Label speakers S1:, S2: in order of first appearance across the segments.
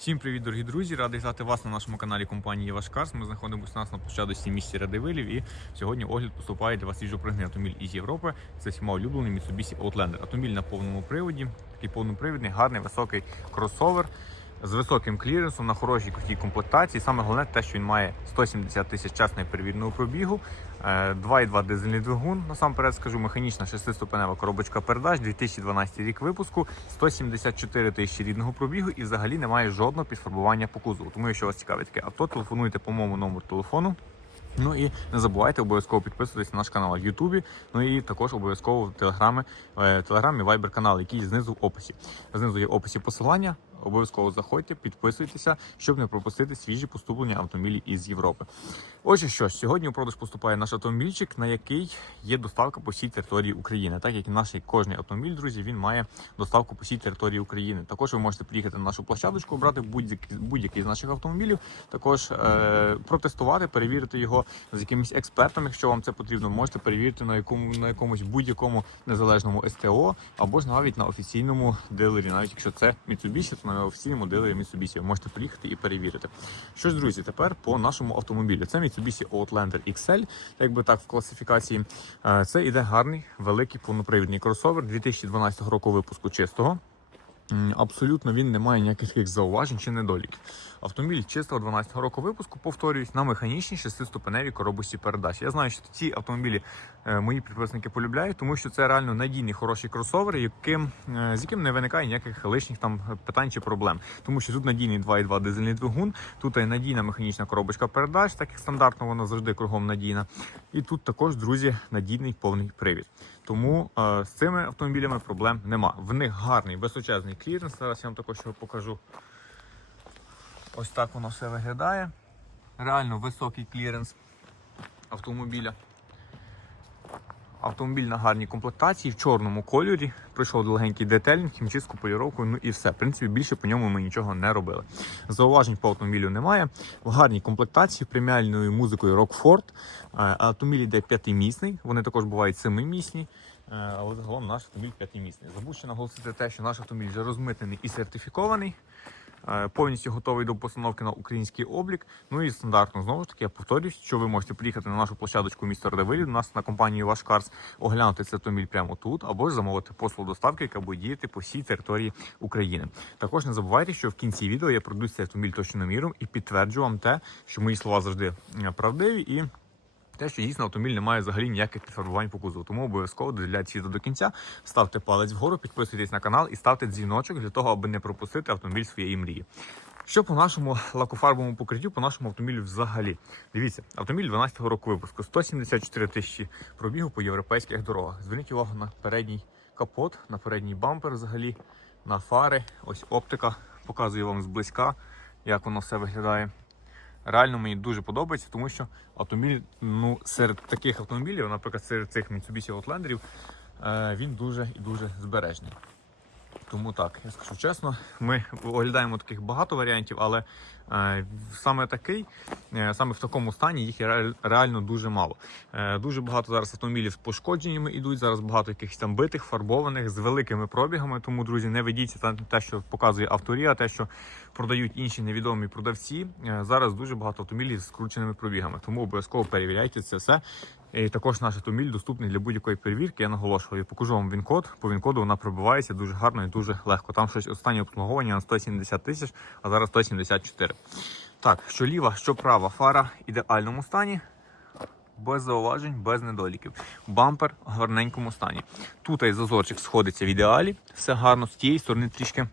S1: Всім привіт, дорогі друзі! Радий вітати вас на нашому каналі компанії Вашкарс. Ми знаходимося у нас на площадості місті Радивилів і сьогодні огляд поступає для вас свіжопригнаний автомобіль із Європи. Це всіма улюблений Mitsubishi Outlander. Автомобіль на повному приводі, такий повнопривідний, гарний, високий кросовер з високим кліренсом на хорошій крутій комплектації. Саме головне те, що він має 170 тисяч чесної перевірного пробігу, 2,2 дизельний двигун. Насамперед скажу, механічна шестиступенева коробочка передач, 2012 рік випуску, 174 тисячі рідного пробігу і взагалі немає жодного підфарбування по кузову. Тому, якщо вас цікавить таке авто, телефонуйте по моєму номеру телефону. Ну і не забувайте обов'язково підписуватись на наш канал в Ютубі. Ну і також обов'язково в телеграмі, е, телеграмі Viber канал, який знизу в описі. Знизу є описі посилання. Обов'язково заходьте, підписуйтеся, щоб не пропустити свіжі поступлення автомобілів із Європи. Отже, що сьогодні у продаж поступає наш автомобільчик, на який є доставка по всій території України. Так як і наш кожний автомобіль, друзі, він має доставку по всій території України. Також ви можете приїхати на нашу площадочку, обрати будь-який з наших автомобілів. Також е, протестувати, перевірити його з якимось експертом, якщо вам це потрібно. Можете перевірити на якому на якомусь будь-якому незалежному СТО або ж навіть на офіційному дилері, навіть якщо це Mitsubishi, то на офіційному дилері Mitsubishi. Можете приїхати і перевірити. Що ж, друзі, тепер по нашому автомобілю. Це Mitsubishi Outlander XL, якби так в класифікації. Е, Це іде гарний великий повнопривідний кросовер 2012 року випуску чистого. Абсолютно він не має ніяких зауважень чи недоліків. Автомобіль чистого 12 року випуску, повторююсь, на механічній шестиступеневій коробочці передач. Я знаю, що ці автомобілі е, мої підписники полюбляють, тому що це реально надійний хороший кросовер, яким, е, з яким не виникає ніяких лишніх там питань чи проблем. Тому що тут надійний 2,2 дизельний двигун, тут є надійна механічна коробочка передач, так як стандартно вона завжди кругом надійна. І тут також, друзі, надійний повний привід. Тому е, з цими автомобілями проблем нема. В них гарний височезний кліренс. Зараз я вам також покажу. Ось так воно все виглядає. Реально високий кліренс автомобіля. Автомобіль на гарній комплектації в чорному кольорі. Пройшов легенький детелінг, хімчистку, поліровку, ну і все. В принципі, більше по ньому ми нічого не робили. Зауважень по автомобілю немає. В гарній комплектації, преміальною музикою Rockford. Е, Автомобіль йде п'ятимісний, вони також бувають семимісні. Е, Але загалом наш автомобіль п'ятимісний. Забув ще наголосити те, що наш автомобіль вже розмитнений і сертифікований. Е, Повністю готовий до постановки на український облік. Ну і стандартно знову ж таки я повторюсь, що ви можете приїхати на нашу площадочку міста Радивилів, у нас на компанію Ваш Карс, оглянути цей автомобіль прямо тут, або ж замовити послугу доставки, яка буде діяти по всій території України. Також не забувайте, що в кінці відео я продаю цей автомобіль точним міром і підтверджую вам те, що мої слова завжди е, правдиві і. Те, що дійсно автомобіль не має взагалі ніяких підфарбувань по кузову. Тому обов'язково додивляйте відео до кінця, ставте палець вгору, підписуйтесь на канал і ставте дзвіночок для того, аби не пропустити автомобіль своєї мрії. Що по нашому лакофарбовому покриттю, по нашому автомобілю взагалі? Дивіться, автомобіль 12-го року випуску, 174 тисячі пробігу по європейських дорогах. Зверніть увагу на передній капот, на передній бампер взагалі, на фари. Ось оптика. Показую вам зблизька, як воно все виглядає. Реально мені дуже подобається, тому що автомобіль, ну, серед таких автомобілів, наприклад, серед цих Mitsubishi Outlander, е, він дуже і дуже збережний. Тому так, я скажу чесно, ми оглядаємо таких багато варіантів, але е, саме такий, е, саме в такому стані їх реально дуже мало. Е, дуже багато зараз автомобілів з пошкодженнями йдуть, зараз багато якихось там битих, фарбованих з великими пробігами. Тому, друзі, не ведіться та- те, що показує авторія, те, що продають інші невідомі продавці. Е, зараз дуже багато автомобілів з скрученими пробігами. Тому обов'язково перевіряйте це все. І також наш автомобіль доступний для будь-якої перевірки. Я наголошую, покажу вам він-код. По він-коду вона пробивається дуже гарно і дуже легко. Там щось останнє обслуговування на 170 тисяч, а зараз 174. Так, що ліва, що права фара в ідеальному стані. Без зауважень, без недоліків. Бампер в гарненькому стані. Тут зазорчик сходиться в ідеалі, все гарно з тієї сторони трішки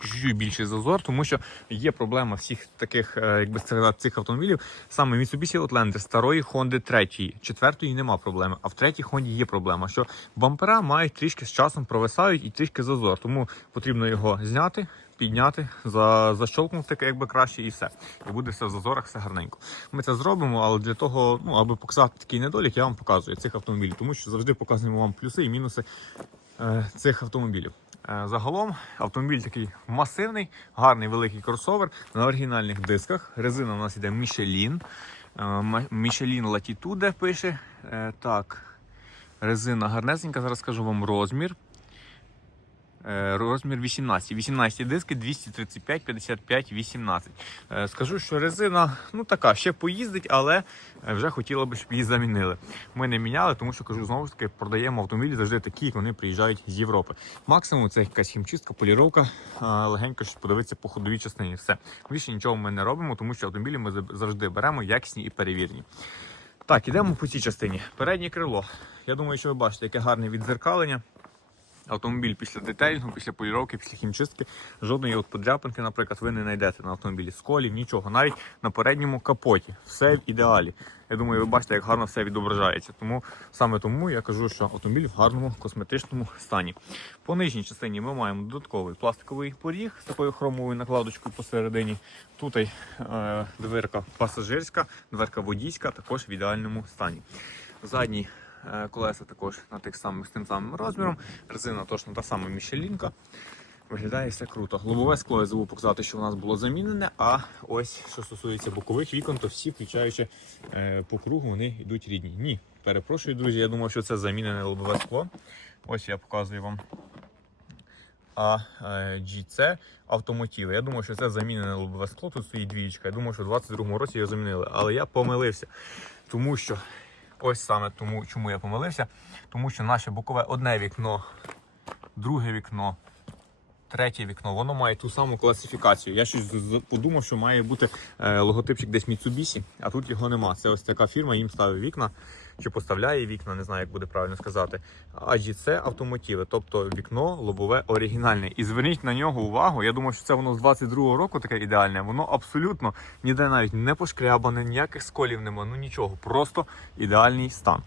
S1: чуть-чуть більший зазор, тому що є проблема всіх таких, е, якби сказати, цих автомобілів. Саме Mitsubishi Outlander, старої Honda 3, четвертої нема проблеми, а в третій Honda є проблема, що бампера мають трішки з часом провисають і трішки зазор, тому потрібно його зняти. Підняти, за, защолкнути якби краще і все. І буде все в зазорах, все гарненько. Ми це зробимо, але для того, ну аби показати такий недолік, я вам показую цих автомобілів, тому що завжди показуємо вам плюси і мінуси е, цих автомобілів. Е, Загалом автомобіль такий масивний, гарний великий кросовер на оригінальних дисках. Резина у нас йде Michelin. Е, Michelin Latitude пише. Е, Так, резина гарнесенька, зараз скажу вам розмір. Е, Розмір 18. 18 диски 235, 55, 18. Е, Скажу, що резина ну така, ще поїздить, але е, вже хотіло б, щоб її замінили. Ми не міняли, тому що кажу, знову ж таки, продаємо автомобілі завжди такі, як вони приїжджають з Європи. Максимум це якась хімчистка, поліровка, е, легенько щось подивитися по ходовій частині. Все. Більше нічого ми не робимо, тому що автомобілі ми завжди беремо якісні і перевірені. Так, ідемо по цій частині. Переднє крило. Я думаю, що ви бачите, яке гарне відзеркалення. Автомобіль після детейлінгу, після поліровки, після хімчистки, жодної от подряпинки, наприклад, ви не знайдете на автомобілі сколів, нічого, навіть на передньому капоті. Все в ідеалі. Я думаю, ви бачите, як гарно все відображається. Тому саме тому я кажу, що автомобіль в гарному косметичному стані. По нижній частині ми маємо додатковий пластиковий поріг з такою хромовою накладочкою посередині. Тут е, дверка пасажирська, дверка водійська, також в ідеальному стані. Задні Е, Колеса також на тих самих з тим самим розміром. Резина точно та сама мішелінка. Виглядає все круто. Лобове скло я забув показати, що в нас було замінене. А ось що стосується бокових вікон, то всі, включаючи е, по кругу, вони йдуть рідні. Ні, перепрошую, друзі. Я думав, що це замінене лобове скло. Ось я показую вам. А е, GC автомотів. Я думав, що це замінене лобове скло. Тут стоїть двієчка. Я думав, що в 22-му році його замінили. Але я помилився. Тому що Ось саме тому, чому я помилився. Тому що наше бокове одне вікно, друге вікно, третє вікно, воно має ту саму класифікацію. Я щось подумав, що має бути е, логотипчик десь Mitsubishi, а тут його нема. Це ось така фірма, їм ставить вікна чи поставляє вікна, не знаю, як буде правильно сказати. А це автомотиви, тобто вікно лобове оригінальне. І зверніть на нього увагу. Я думаю, що це воно з 22-го року таке ідеальне. Воно абсолютно ніде навіть не пошкрябане, ніяких сколів нема, ну нічого, просто ідеальний стан.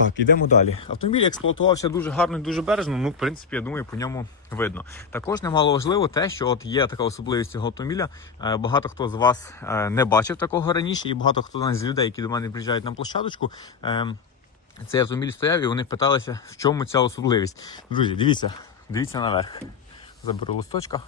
S1: Так, ідемо далі. Автомобіль експлуатувався дуже гарно і дуже бережно. Ну, в принципі, я думаю, по ньому видно. Також немало важливо те, що от є така особливість цього автомобіля. Е, Багато хто з вас е, не бачив такого раніше, і багато хто з людей, які до мене приїжджають на площадочку. е, Цей автомобіль стояв і вони питалися, в чому ця особливість. Друзі, дивіться, дивіться наверх. Заберу листочка.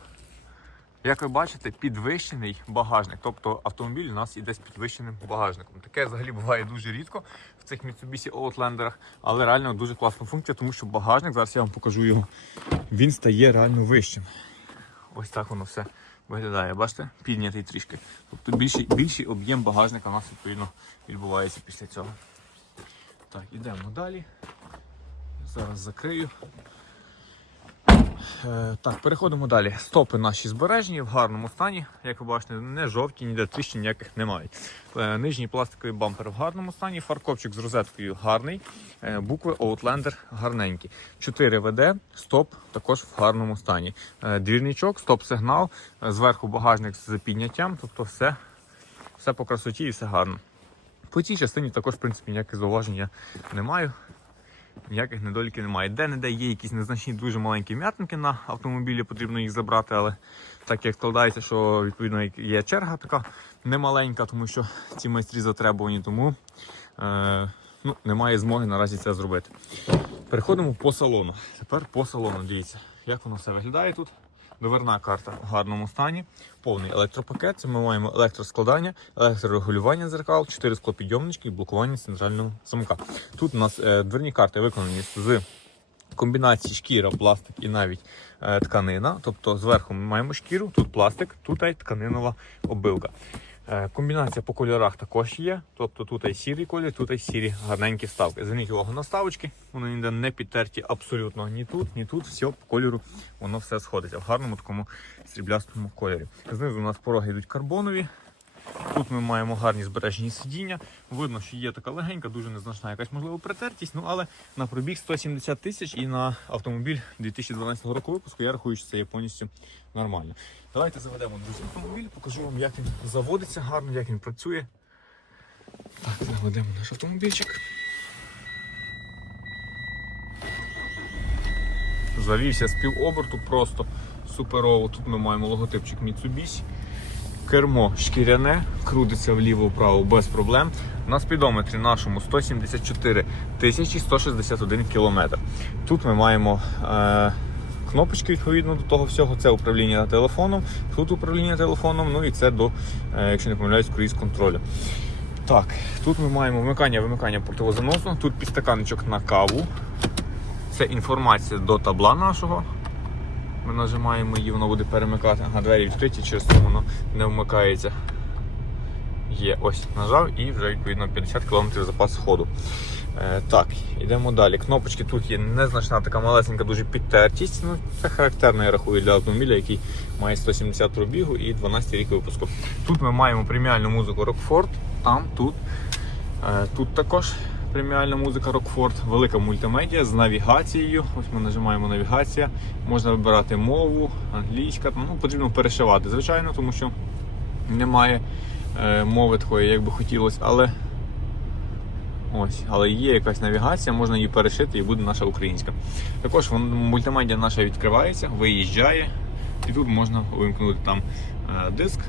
S1: Як ви бачите, підвищений багажник. Тобто автомобіль у нас іде з підвищеним багажником. Таке взагалі буває дуже рідко в цих Mitsubishi Outlander, але реально дуже класна функція, тому що багажник, зараз я вам покажу його, він стає реально вищим. Ось так воно все виглядає. Бачите? Піднятий трішки. Тобто більший, більший об'єм багажника у нас відповідно відбувається після цього. Так, ідемо далі. Зараз закрию. Е, Так, переходимо далі. Стопи наші збережені в гарному стані. Як ви бачите, не жовті, ніде тріщин ніяких немає. Е, Нижній пластиковий бампер в гарному стані, фаркопчик з розеткою гарний, е, букви Outlander гарненькі. 4 ВД, стоп також в гарному стані. Двірничок, стоп-сигнал, зверху багажник з підняттям, тобто все, все по красоті і все гарно. По цій частині також, в принципі, ніяких зауважень не маю. Ніяких недоліків немає. Де-не-де є якісь незначні дуже маленькі м'ятинки на автомобілі, потрібно їх забрати, але так як складається, що відповідно є черга така немаленька, тому що ці майстрі затребувані, тому е, ну, немає змоги наразі це зробити. Переходимо по салону. Тепер по салону. Дивіться, як воно все виглядає тут. Доверна карта в гарному стані, повний електропакет. Це ми маємо електроскладання, електрорегулювання зеркал, 4 склопідйомнички і блокування центрального замка. Тут у нас е, дверні карти виконані з комбінації шкіра, пластик і навіть е, тканина. Тобто зверху ми маємо шкіру, тут пластик, тут тканинова оббивка. Е, Комбінація по кольорах також є. Тобто тут і сірий колір, тут і сірі гарненькі вставки. Зверніть увагу на ставочки, вони ніде не підтерті абсолютно ні тут, ні тут. Все по кольору воно все сходиться в гарному такому сріблястому кольорі. Знизу у нас пороги йдуть карбонові. Тут ми маємо гарні збережені сидіння. Видно, що є така легенька, дуже незначна якась можливо притертість. Ну але на пробіг 170 тисяч і на автомобіль 2012 року випуску я рахую, що це є повністю нормально. Давайте заведемо друзі автомобіль, покажу вам, як він заводиться гарно, як він працює. Так, заведемо наш автомобільчик. Завівся з півоберту просто суперово. Тут ми маємо логотипчик Mitsubishi. Кермо шкіряне, крутиться вліво-вправо без проблем. На спідометрі нашому 174 тисячі 161 кілометр. Тут ми маємо е, кнопочки відповідно до того всього. Це управління телефоном, тут управління телефоном, ну і це до, е, якщо не помиляюсь, круїз контролю. Так, тут ми маємо вмикання вимикання противозаносу, тут підстаканечок на каву. Це інформація до табла нашого. Ми нажимаємо її, воно буде перемикати. Ага, двері відкриті, через це воно не вмикається. Є, ось нажав і вже відповідно 50 км запас ходу. Е, так, йдемо далі. Кнопочки тут є незначна така малесенька дуже підтертість. Ну, це характерно, я рахую, для автомобіля, який має 170 пробігу і 12 рік випуску. Тут ми маємо преміальну музику Rockford, там, тут. Е, тут також преміальна музика Rockford, велика мультимедіа з навігацією. Ось ми нажимаємо навігація. Можна вибирати мову, англійська. Ну, потрібно перешивати, звичайно, тому що немає е, мови такої, як би хотілося, але ось, але є якась навігація, можна її перешити і буде наша українська. Також мультимедіа наша відкривається, виїжджає, і тут можна увімкнути там е, диск,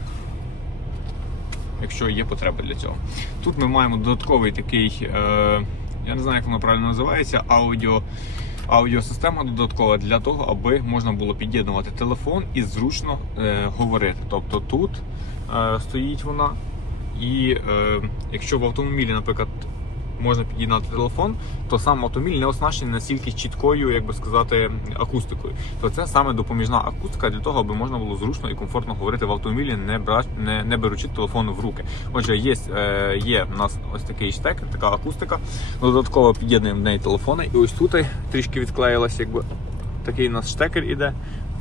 S1: якщо є потреба для цього. Тут ми маємо додатковий такий, е, я не знаю, як воно правильно називається, аудіо. Аудіосистема додаткова для того, аби можна було під'єднувати телефон і зручно е, говорити. Тобто тут е, стоїть вона, і е, якщо в автомобілі, наприклад, можна під'єднати телефон, то сам автомобіль не оснащений настільки чіткою, як би сказати, акустикою. То це саме допоміжна акустика для того, аби можна було зручно і комфортно говорити в автомобілі, не бра... не, не беручи телефон в руки. Отже, є, е, є в нас ось такий штекер, така акустика. Додатково під'єднуємо в неї телефони. І ось тут трішки відклеїлась, якби такий у нас штекер іде.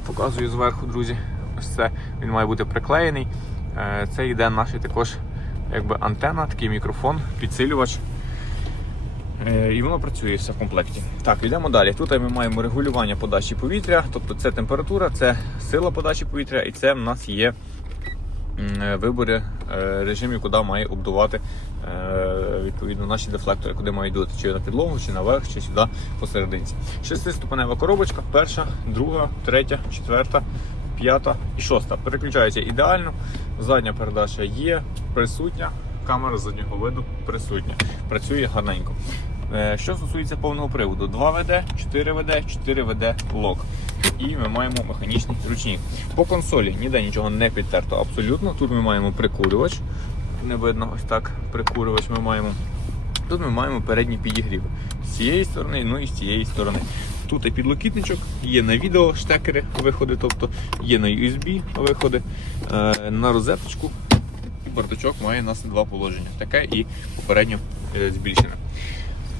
S1: Показую зверху, друзі. Ось це він має бути приклеєний. Е, Це йде наш також якби антенна, такий мікрофон, підсилювач. Е, І воно працює все в комплекті. Так, йдемо далі. Тут ми маємо регулювання подачі повітря, тобто це температура, це сила подачі повітря, і це в нас є е, вибори е, режимів, куди має обдувати відповідно наші дефлектори, куди мають дути, чи на підлогу, чи наверх, чи сюди посерединці. Шестиступенева коробочка, перша, друга, третя, четверта, п'ята і шоста. Переключається ідеально. Задня передача є, присутня. Камера заднього виду присутня. Працює гарненько. Е, Що стосується повного приводу, 2 ВД, 4 ВД, 4 ВД лок. І ми маємо механічний ручник. По консолі ніде нічого не підтерто абсолютно. Тут ми маємо прикурювач. Не видно, ось так прикурювач ми маємо. Тут ми маємо передній підігрів з цієї сторони, ну і з цієї сторони. Тут і підлокітничок, є на відео штекери виходи, тобто є на USB виходи, е, на розеточку. І бардачок має у нас два положення, таке і попередньо е, збільшене.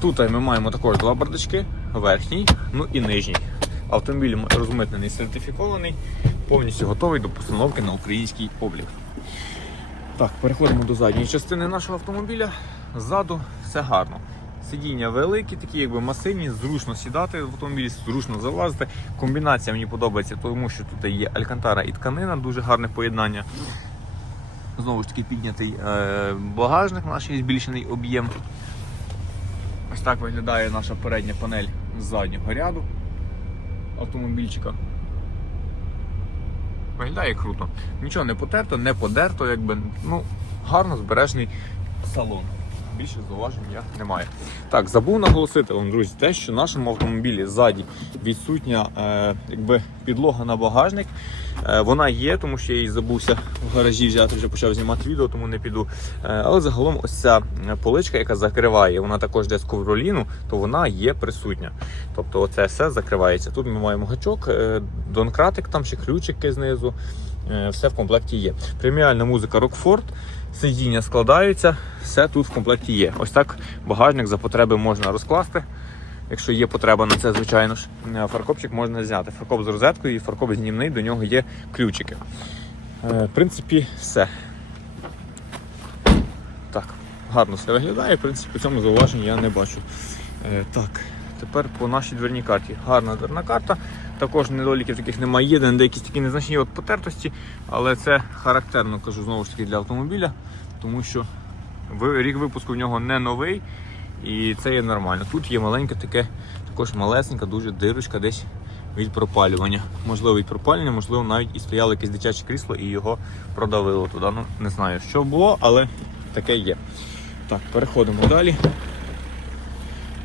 S1: Тут ми маємо також два бардачки, верхній, ну і нижній. Автомобіль розмитнений, сертифікований, повністю готовий до постановки на український облік. Так, переходимо до задньої частини нашого автомобіля. Ззаду все гарно. Сидіння великі, такі якби масивні, зручно сідати в автомобілі, зручно залазити. Комбінація мені подобається, тому що тут є алькантара і тканина, дуже гарне поєднання. Знову ж таки, піднятий е, багажник, наш збільшений об'єм. Ось так виглядає наша передня панель з заднього ряду автомобільчика. Виглядає круто. Нічого не потерто, не подерто, якби ну, гарно збережний салон. Більше зауважень я немає. Так, забув наголосити вам, друзі, те, що в нашому автомобілі ззаді відсутня е, якби, підлога на багажник. Е, вона є, тому що я її забувся в гаражі взяти, вже почав знімати відео, тому не піду. Е, але загалом ось ця поличка, яка закриває, вона також йде з ковроліну, то вона є присутня. Тобто оце все закривається. Тут ми маємо гачок, е, донкратик, там ще ключики знизу. Е, Все в комплекті є. Преміальна музика Rockford, сидіння складаються, все тут в комплекті є. Ось так багажник за потреби можна розкласти. Якщо є потреба на це, звичайно ж, Е, фаркопчик можна зняти. Фаркоп з розеткою і фаркоп знімний, до нього є ключики. Е, В принципі, все. Так, гарно все виглядає. В принципі, по цьому зауваження я не бачу. Е, Так, тепер по нашій дверній карті. Гарна дверна карта. Також недоліків таких немає. Є де такі незначні от потертості, але це характерно кажу знову ж таки для автомобіля, тому що рік випуску в нього не новий. І це є нормально. Тут є маленьке таке, також малесенька, дуже дирочка десь від пропалювання. Можливо, від пропалювання, можливо, навіть і стояло якесь дитяче крісло і його продавило туди. Ну, не знаю, що було, але таке є. Так, переходимо далі.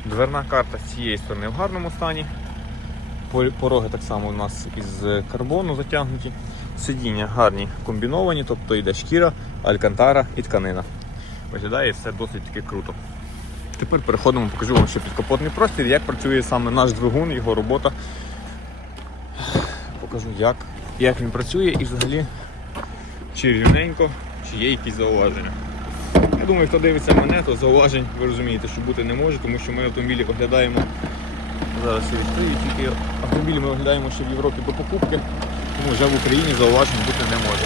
S1: Дверна карта з цієї сторони в гарному стані. Пороги так само у нас із карбону затягнуті. Сидіння гарні комбіновані, тобто йде шкіра, алькантара і тканина. Виглядає все досить таки круто. Тепер переходимо, покажу вам ще підкапотний простір, як працює саме наш двигун, його робота. покажу, як, як він працює і взагалі чи рівненько, чи є якісь зауваження. Думаю, хто дивиться мене, то зауважень ви розумієте, що бути не може, тому що ми автомобілі оглядаємо. Зараз я відкрию, тільки автомобілі ми оглядаємо ще в Європі до покупки, тому вже в Україні зауважень бути не може.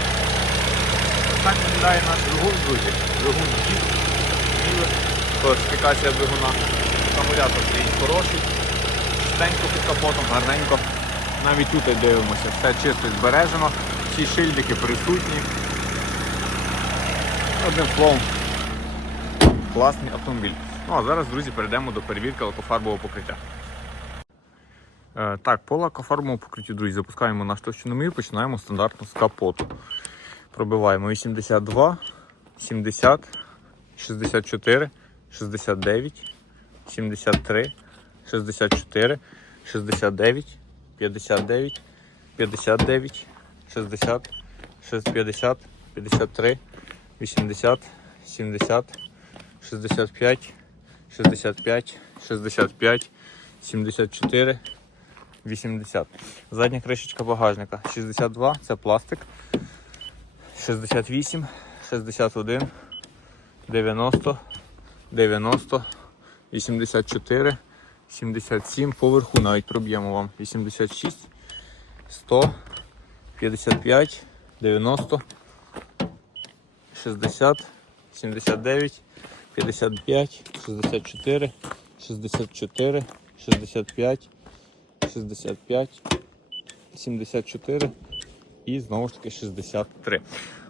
S1: Так виглядає наш двигун, друзі. Двигун. Класифікація двигуна. Акумулятор стоїть хороший. Чистенько під капотом, гарненько. Навіть тут дивимося, все чисто збережено. Всі шильдики присутні. Одним словом, класний автомобіль. Ну а зараз, друзі, перейдемо до перевірки лакофарбового покриття. Е, так, по лакофарбовому покриттю, друзі, запускаємо наш товщиномір, починаємо стандартно з капоту. Пробиваємо 82, 70, 64, 69, 73, 64, 69, 59, 59, 60, 50, 53, 80, 70, 65, 65, 65, 74, 80. Задня кришечка багажника 62, це пластик. 68, 61, 90, 90, 84, 77, поверху навіть проб'ємо вам 86, 100, 55, 90, 60, 79, 55, 64, 64, 65, 65, 74 і знову ж таки 63.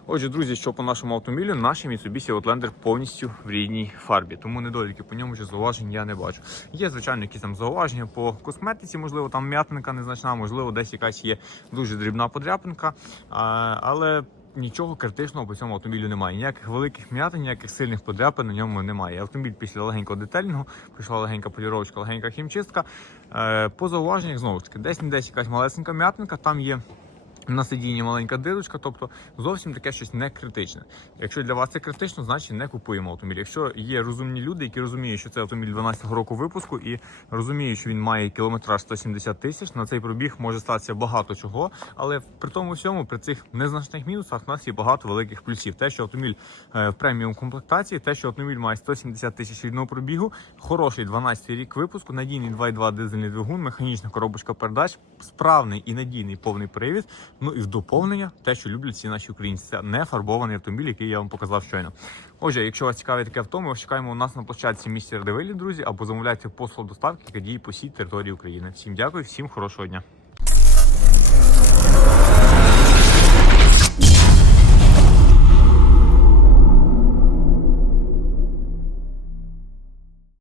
S1: Отже, друзі, що по нашому автомобілю, наш Mitsubishi Outlander повністю в рідній фарбі, тому недоліки по ньому вже зауважень я не бачу. Є, звичайно, якісь там зауваження по косметиці, можливо, там м'ятинка незначна, можливо, десь якась є дуже дрібна подряпинка, але нічого критичного по цьому автомобілю немає. Ніяких великих м'ятин, ніяких сильних подряпин на ньому немає. Автомобіль після легенького детельного, прийшла легенька поліровочка, легенька хімчистка. Е, по зауваженнях, знову ж таки, десь не десь якась малесенька м'ятинка, там є. На сидінні маленька дирочка, тобто зовсім таке щось не критичне. Якщо для вас це критично, значить не купуємо автомобіль. Якщо є розумні люди, які розуміють, що це автомобіль 12-го року випуску і розуміють, що він має кілометраж 170 тисяч, на цей пробіг може статися багато чого, але при тому всьому, при цих незначних мінусах, у нас є багато великих плюсів. Те, що автомобіль е, в преміум комплектації, те, що автомобіль має 170 тисяч рідного пробігу, хороший 12-й рік випуску, надійний 2.2 дизельний двигун, механічна коробочка передач, справний і надійний повний привід. Ну і в доповнення те, що люблять всі наші українці. Це не фарбований автомобіль, який я вам показав щойно. Отже, якщо вас цікавить таке авто, ми вас чекаємо у нас на площадці місті Радивилі, друзі, або замовляйте послуг доставки, яка діє по всій території України. Всім дякую, всім хорошого дня.